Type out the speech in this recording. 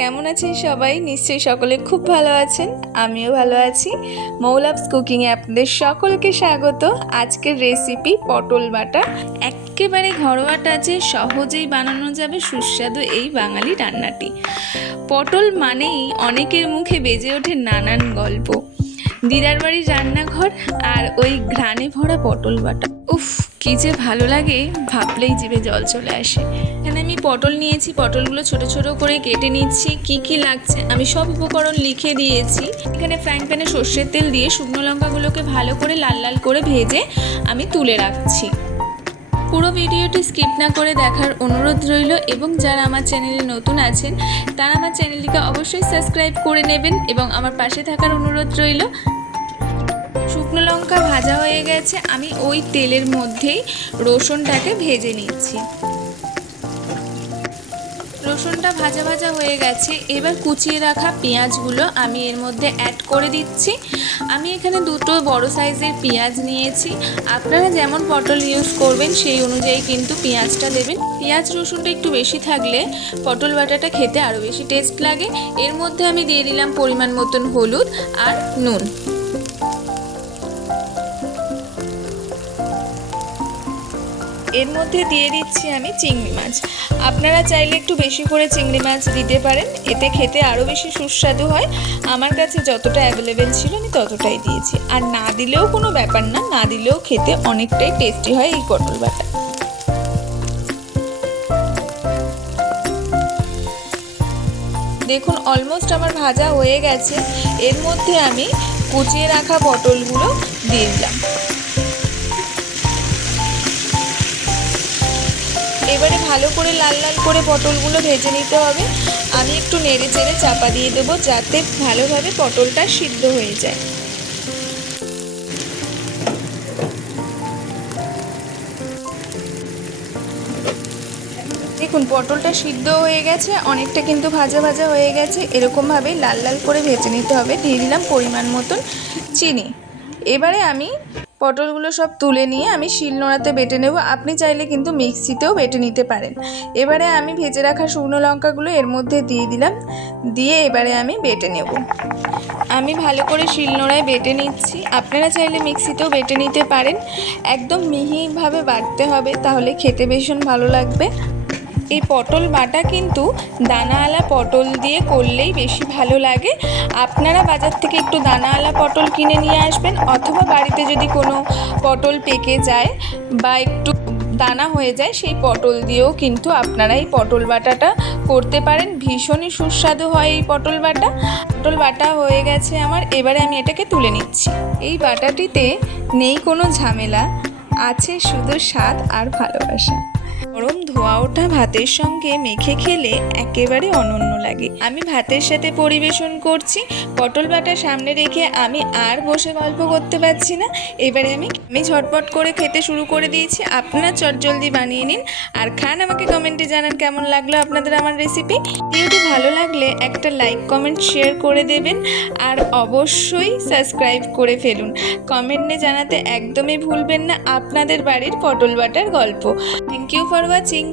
কেমন আছেন সবাই? নিশ্চয়ই সকলে খুব ভালো আছেন, আমিও ভালো আছি। মৌলাভস কুকিংয়ে আপনাদের সকলকে স্বাগত। আজকের রেসিপি পটল বাটা। একেবারে ঘরোয়া টাচে সহজেই বানানো যাবে সুস্বাদু এই বাঙালি রান্নাটি। পটল মানেই অনেকের মুখে বেজে ওঠে নানান গল্প। দিদার বাড়ির রান্নাঘর আর ওই ঘ্রাণে ভরা পটল বাটা, উফ কি যে ভালো লাগে, ভাবলেই জিভে জল চলে আসে। এখানে আমি পটল নিয়েছি, পটলগুলো ছোট ছোট করে কেটে নিচ্ছি। কি কি লাগছে আমি সব উপকরণ লিখে দিয়েছি। এখানে ফ্রাইং প্যানে সর্ষের তেল দিয়ে শুকনো লঙ্কাগুলোকে ভালো করে লাল লাল করে ভেজে আমি তুলে রাখছি। পুরো ভিডিওটি স্কিপ না করে দেখার অনুরোধ রইল, এবং যারা আমার চ্যানেলে নতুন আছেন তারা আমার চ্যানেলটিকে অবশ্যই সাবস্ক্রাইব করে নেবেন এবং আমার পাশে থাকার অনুরোধ রইল। শুকনো লঙ্কা ভাজা হয়ে গেছে, আমি ওই তেলের মধ্যেই রসুনটাকে ভেজে নিচ্ছি। রসুনটা ভাজা ভাজা হয়ে গেছে, এবার কুচিয়ে রাখা পেঁয়াজগুলো আমি এর মধ্যে অ্যাড করে দিচ্ছি। আমি এখানে দুটো বড় সাইজের পেঁয়াজ নিয়েছি। আপনারা যেমন পটল ইউজ করবেন সেই অনুযায়ী কিন্তু পেঁয়াজটা দেবেন। পেঁয়াজ রসুনটা একটু বেশি থাকলে পটল বাটাটা খেতে আরও বেশি টেস্ট লাগে। এর মধ্যে আমি দিয়ে দিলাম পরিমাণ মতন হলুদ আর নুন। এর মধ্যে দিয়ে দিচ্ছি আমি চিংড়ি মাছ। আপনারা চাইলে একটু বেশি করে চিংড়ি মাছ দিতে পারেন, এতে খেতে আরও বেশি সুস্বাদু হয়। আমার কাছে যতটা অ্যাভেলেবেল ছিল আমি ততটাই দিয়েছি, আর না দিলেও কোনো ব্যাপার না, না দিলেও খেতে অনেকটাই টেস্টি হয় এই পটল বাটা। দেখুন অলমোস্ট আমার ভাজা হয়ে গেছে। এর মধ্যে আমি কুচিয়ে রাখা পটলগুলো দিয়ে দিলাম। এবারে ভালো করে লাল লাল করে পটলগুলো ভেজে নিতে হবে। আমি একটু নেড়ে চেড়ে চাপা দিয়ে দেবো যাতে ভালোভাবে পটলটা সিদ্ধ হয়ে যায়। দেখুন পটলটা সিদ্ধ হয়ে গেছে, অনেকটা কিন্তু ভাজা ভাজা হয়ে গেছে। এরকমভাবে লাল লাল করে ভেজে নিতে হবে। দিয়ে দিলাম পরিমাণ মতন চিনি। এবারে আমি পটলগুলো সব তুলে নিয়ে আমি শিলনোড়াতে বেটে নেব। আপনি চাইলে কিন্তু মিক্সিতেও বেটে নিতে পারেন। এবারে আমি ভেজে রাখা শুকনো লঙ্কাগুলো এর মধ্যে দিয়ে দিলাম, দিয়ে এবারে আমি বেটে নেব। আমি ভালো করে শিলনোড়ায় বেটে নিচ্ছি। আপনারা চাইলে মিক্সিতেও বেটে নিতে পারেন। একদম মিহিভাবে বাটতে হবে, তাহলে খেতে ভীষণ ভালো লাগবে। এই পটল বাটা কিন্তু দানাওয়ালা পটল দিয়ে করলেই বেশি ভালো লাগে। আপনারা বাজার থেকে একটু দানাওয়ালা পটল কিনে নিয়ে আসবেন, অথবা বাড়িতে যদি কোনো পটল পেকে যায় বা একটু দানা হয়ে যায় সেই পটল দিয়েও কিন্তু আপনারা এই পটল বাটাটা করতে পারেন। ভীষণই সুস্বাদু হয় এই পটল বাটা। পটল বাটা হয়ে গেছে আমার, এবারে আমি এটাকে তুলে নিচ্ছি। এই বাটাটিতে নেই কোনো ঝামেলা, আছে শুধু স্বাদ আর ভালোবাসা। গরম ধোয়া ওঠা ভাতের সঙ্গে মেখে খেলে একেবারে অনন্য লাগে। আমি ভাতের সাথে পরিবেশন করছি। পটল বাটা সামনে রেখে আমি আর বসে গল্প করতে পারছি না। এবারে আমি ঝটপট করে খেতে শুরু করে দিয়েছি। আপনারা চটজলদি বানিয়ে নিন আর খান। আমাকে কমেন্টে জানান কেমন লাগলো আপনাদের আমার রেসিপি। ভিডিওটি ভালো লাগলে একটা লাইক কমেন্ট শেয়ার করে দেবেন, আর অবশ্যই সাবস্ক্রাইব করে ফেলুন। কমেন্টে জানাতে একদমই ভুলবেন না আপনাদের বাড়ির পটল বাটার গল্প। Thank you for watching.